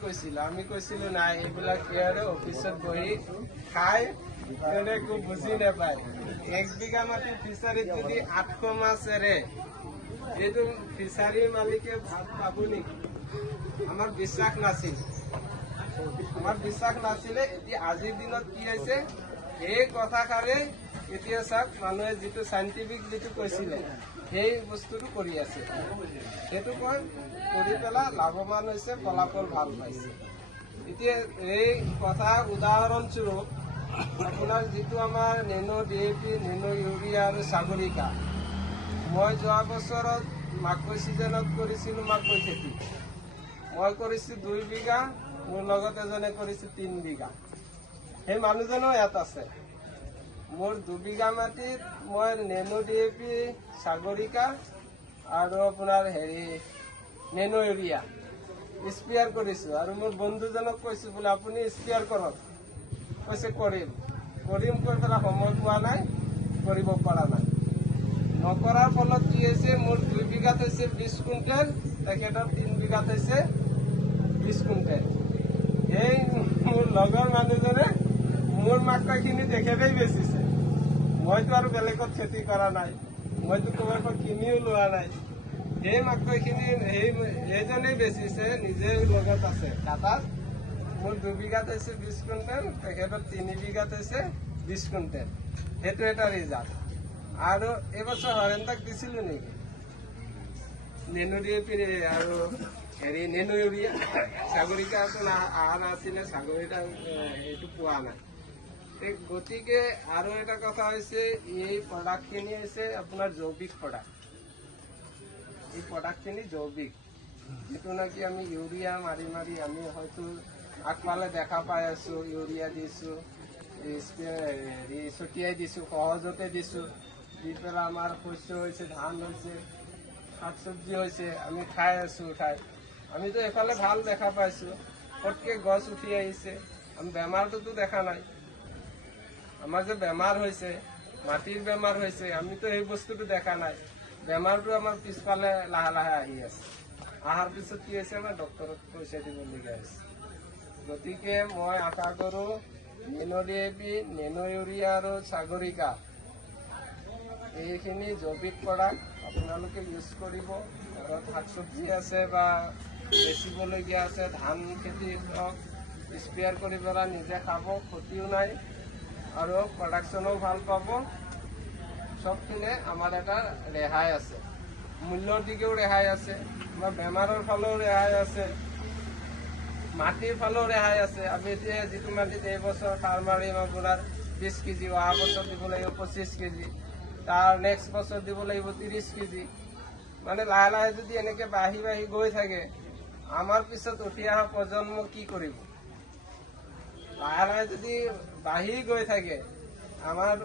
আমি কৈছিলো নাই এইবিলাক কি আৰু অফিচত বহি খাই একো বুজি নাপায় 1 বিঘা মাটি ফিচাৰীত যদি 800 মাছ এৰে এইটো ফিচাৰী মালিকে ভাগ পাব নেকি আমাৰ বিশ্বাস নাছিলে এতিয়া আজিৰ দিনত কি হৈছে এই কথাষাৰে এতিয়া চাওক মানুহে যিটো চাইণ্টিফিক যিটো কৈছিলে সেই বস্তুটো কৰি আছে সেইটো কয় কৰি পেলাই লাভৱান হৈছে ফলাফল ভাল পাইছে এতিয়া এই কথা উদাহৰণস্বৰূপ আপোনাৰ যিটো আমাৰ নেনো ডিএপি নেনো ইউৰিয়া আৰু সাগৰিকা মই যোৱা বছৰত মাকৈ ছিজনত কৰিছিলোঁ মাকৈ খেতি মই কৰিছোঁ 2 বিঘা মোৰ লগত এজনে কৰিছোঁ 3 বিঘা সেই মানুহজনো ইয়াত আছে মোৰ 2 বিঘা মাটিত মই নেনো ডিএপি সাগৰিকা আৰু আপোনাৰ নেনো ইউৰিয়া স্প্ৰেয়াৰ কৰিছোঁ আৰু মোৰ বন্ধুজনক কৈছোঁ বোলে আপুনি স্প্ৰেয়াৰ কৰক কৈছে কৰিম কৈ পেলাই সময় পোৱা নাই কৰিব পৰা নাই নকৰাৰ ফলত কি হৈছে মোৰ 2 বিঘাত হৈছে 20 কুইণ্টেল তেখেতৰ 3 বিঘাত হৈছে 20 কুইণ্টেল এই মোৰ লগৰ মানুহজনে মোৰ মাকৈখিনি তেখেতেই বেচিছে মইতো আৰু বেলেগত খেতি কৰা নাই মইতো ক'ৰবাৰ পৰা কিনিও লোৱা নাই সেই মাকৈখিনি এইজনেই বেচিছে নিজে লগত আছে কাটাত মোৰ 2 বিঘাত হৈছে 20 কুইণ্টেল তেখেতৰ 3 বিঘাত হৈছে 20 কুইণ্টেল সেইটো এটা ৰিজাল্ট আৰু এইবছৰ হৰেন্দাক দিছিলোঁ নেকি নেনো ডিএপি আৰু নেনো ইউৰিয়া সাগৰিকাটো অহা নাছিলে সাগৰিকা সেইটো পোৱা নাই গতিকে আৰু এটা কথা হৈছে এই প্ৰডাক্টখিনি হৈছে আপোনাৰ জৈৱিক প্ৰডাক্ট এই প্ৰডাক্টখিনি জৈৱিক যিটো নেকি আমি ইউৰিয়া মাৰি আমি হয়তো আগফালে দেখা পাই আছোঁ ইউৰিয়া দিছোঁ ছটিয়াই দিছোঁ সহজতে দিছোঁ দি পেলাই আমাৰ শস্য হৈছে ধান হৈছে শাক চব্জি হৈছে আমি খাই আছোঁ আমিতো এফালে ভাল দেখা পাইছোঁ ফটকৈ গছ উঠি আহিছে আমি বেমাৰটোতো দেখা নাই আমাৰ যে বেমাৰ হৈছে মাটিৰ বেমাৰ হৈছে আমিতো সেই বস্তুটো দেখা নাই বেমাৰটো আমাৰ পিছফালে লাহে লাহে আহি আছে অহাৰ পিছত কি হৈছে আমাৰ ডক্টৰক পইচা দিবলগীয়া হৈছে গতিকে মই আশা কৰোঁ নেনো ডিএপি নেনো ইউৰিয়া আৰু সাগৰিকা এইখিনি জৈৱিক প্ৰডাক্ট আপোনালোকে ইউজ কৰিব ঘৰত শাক চব্জি আছে বা বেচিবলগীয়া আছে ধান খেতি হওক স্প্ৰেয়াৰ কৰি পেলাই নিজে খাব ক্ষতিও নাই আৰু প্ৰডাকশ্যনো ভাল পাব চবখিনিয়ে আমাৰ এটা ৰেহাই আছে মূল্যৰ দিশেও ৰেহাই আছে বা বেমাৰৰ ফালেও ৰেহাই আছে মাটিৰ ফালেও ৰেহাই আছে আমি এতিয়া যিটো মাটিত এইবছৰ সাৰ মাৰিম আপোনাৰ 20 কেজি অহা বছৰ দিব লাগিব 25 কেজি তাৰ নেক্সট বছৰ দিব লাগিব 30 কেজি মানে লাহে লাহে যদি এনেকৈ বাঢ়ি গৈ থাকে আমাৰ পিছত উঠি অহা প্ৰজন্ম কি কৰিব লাহে লাহে যদি বাঢ়ি গৈ থাকে আমাৰ